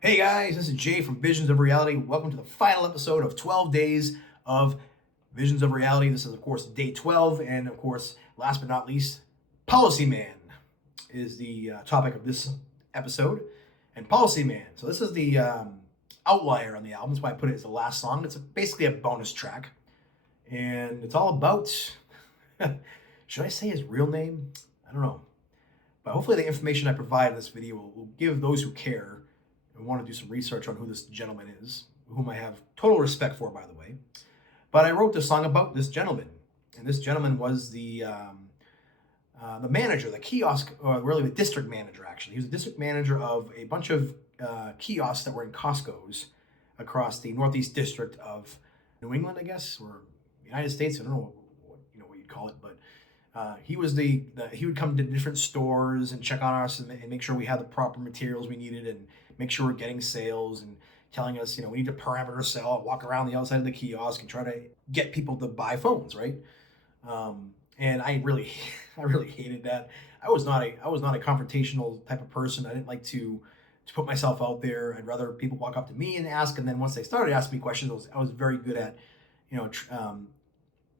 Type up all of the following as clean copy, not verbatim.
Hey guys, this is Jay from Visions of Reality. Welcome to the final episode of 12 Days of Visions of Reality. This is, of course, day 12. And, of course, last but not least, Policy Man is the topic of this episode. And Policy Man. So, this is the outlier on the album. That's why I put it as the last song. It's basically a bonus track. And it's all about, should I say his real name? I don't know. But hopefully, the information I provide in this video will give those who care and want to do some research on who this gentleman is, whom I have total respect for, by the way. But I wrote this song about this gentleman, and this gentleman was the manager, the kiosk, or really the district manager. Actually, he was a district manager of a bunch of kiosks that were in Costco's across the Northeast District of New England, I guess, or United States. I don't know what you'd call it, but he was he would come to different stores and check on us and make sure we had the proper materials we needed and make sure we're getting sales and telling us, we need a perimeter sell, walk around the outside of the kiosk and try to get people to buy phones, right? And I really, I really hated that. I was not a confrontational type of person. I didn't like to put myself out there. I'd rather people walk up to me and ask, and then once they started asking me questions, I was very good at,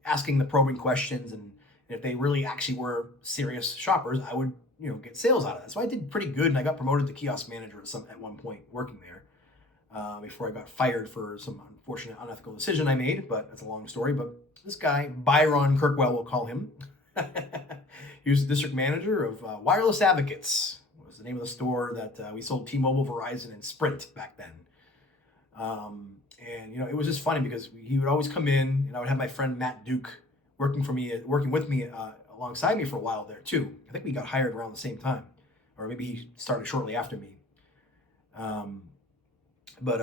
asking the probing questions, and if they really actually were serious shoppers, I would get sales out of that. So I did pretty good, and I got promoted to kiosk manager at one point working there before I got fired for some unfortunate unethical decision I made. But that's a long story. But this guy Byron Kirkwell, we'll call him. He was the district manager of Wireless Advocates. Was the name of the store that we sold T-Mobile, Verizon, and Sprint back then. And it was just funny because he would always come in, and I would have my friend Matt Duke working with me alongside me for a while there too. I think we got hired around the same time, or maybe he started shortly after me. Um, but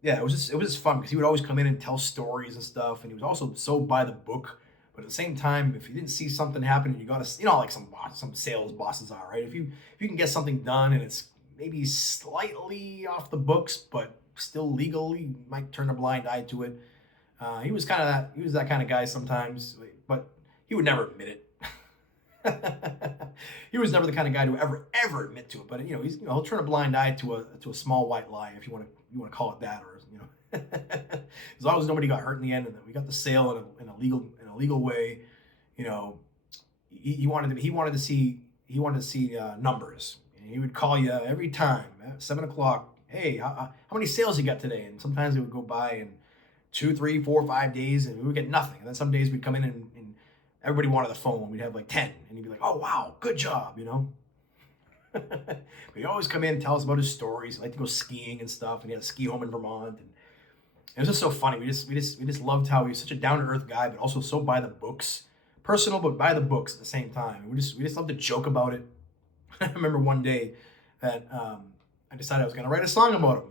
yeah, it was just fun because he would always come in and tell stories and stuff, and he was also so by the book. But at the same time, if you didn't see something happen, and you got to, like some sales bosses are, right? If you can get something done and it's maybe slightly off the books, but still legal, you might turn a blind eye to it. He was that kind of guy sometimes, but he would never admit it. He was never the kind of guy to ever admit to it. But he'll turn a blind eye to a small white lie, if you want to call it that, or as long as nobody got hurt in the end, and that we got the sale in a legal way. He wanted to see numbers, and he would call you every time at 7 o'clock. Hey, how many sales you got today? And sometimes it would go by and 2, 3, 4, 5 days, and we would get nothing. And then some days we'd come in and everybody wanted the phone. We'd have like 10, and he'd be like, "Oh wow, good job," But he'd always come in and tell us about his stories. He liked to go skiing and stuff, and he had a ski home in Vermont. And it was just so funny. We just loved how he was such a down to earth guy, but also so by the books, personal but by the books at the same time. We just loved to joke about it. I remember one day that I decided I was going to write a song about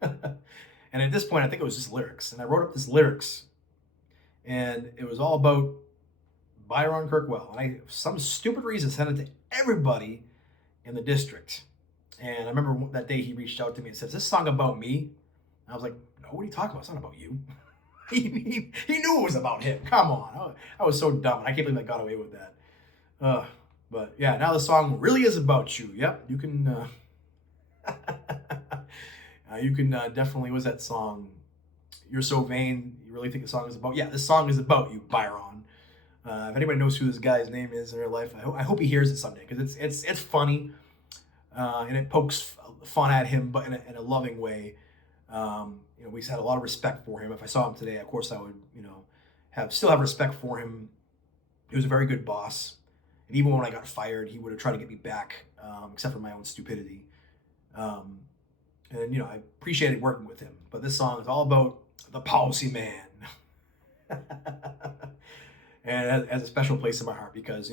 him. And at this point, I think it was just lyrics. And I wrote up this lyrics, and it was all about Byron Kirkwell. And for some stupid reason, sent it to everybody in the district. And I remember that day he reached out to me and said, "Is this song about me?" And I was like, "No, what are you talking about? It's not about you." He knew it was about him. Come on. I was so dumb. I can't believe I got away with that. But yeah, now the song really is about you. Yep, you can... you can definitely, was that song? You're so vain. You really think the song is about? Yeah, this song is about you, Byron. If anybody knows who this guy's name is in real life, I hope he hears it someday because it's funny and it pokes fun at him, but in a loving way. We had a lot of respect for him. If I saw him today, of course, I would still have respect for him. He was a very good boss, and even when I got fired, he would have tried to get me back, except for my own stupidity. And I appreciated working with him. But this song is all about the policy man, and it has a special place in my heart because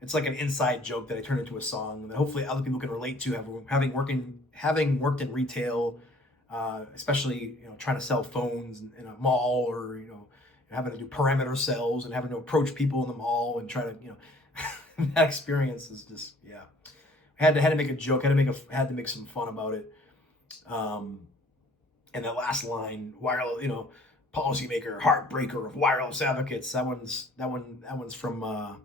it's like an inside joke that I turn into a song that hopefully other people can relate to. Having worked in retail, especially trying to sell phones in a mall, or having to do perimeter sales and having to approach people in the mall and try to that experience is just, yeah. I had to make a joke. Had to make some fun about it. And the last line, policymaker, heartbreaker of wireless advocates. That one's from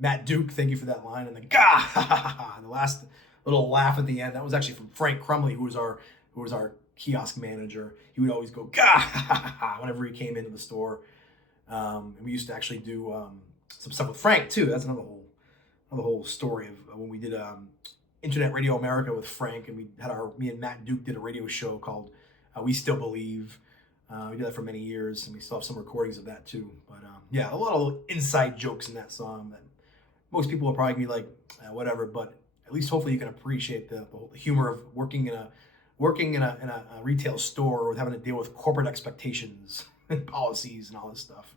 Matt Duke. Thank you for that line. And the last little laugh at the end. That was actually from Frank Crumley, who was our kiosk manager. He would always go gah whenever he came into the store. And we used to actually do some stuff with Frank too. That's another whole story of when we did Internet Radio America with Frank, and me and Matt Duke did a radio show called We Still Believe. We did that for many years, and we still have some recordings of that too. But yeah, a lot of inside jokes in that song that most people will probably be like, whatever. But at least hopefully you can appreciate the humor of working in a retail store with having to deal with corporate expectations and policies and all this stuff.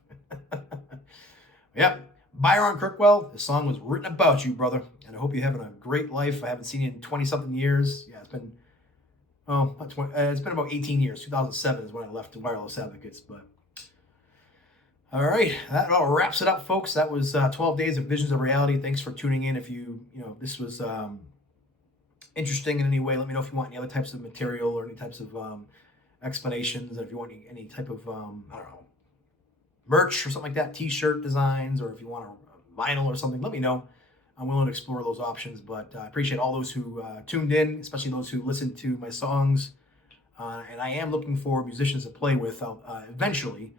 Yep. Byron Kirkwell, the song was written about you, brother. And I hope you're having a great life. I haven't seen you in 20-something years. Yeah, it's been about 18 years. 2007 is when I left Wireless Advocates. But all right, that all wraps it up, folks. That was 12 days of Visions of Reality. Thanks for tuning in. If this was interesting in any way, let me know if you want any other types of material or any types of explanations. And if you want any type of, I don't know, merch or something like that, t-shirt designs, or if you want a vinyl or something, let me know. I'm willing to explore those options. But I appreciate all those who tuned in, especially those who listened to my songs. And I am looking for musicians to play with eventually,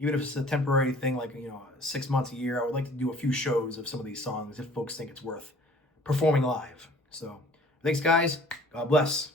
even if it's a temporary thing, like 6 months, a year. I would like to do a few shows of some of these songs if folks think it's worth performing live. So thanks, guys. God bless.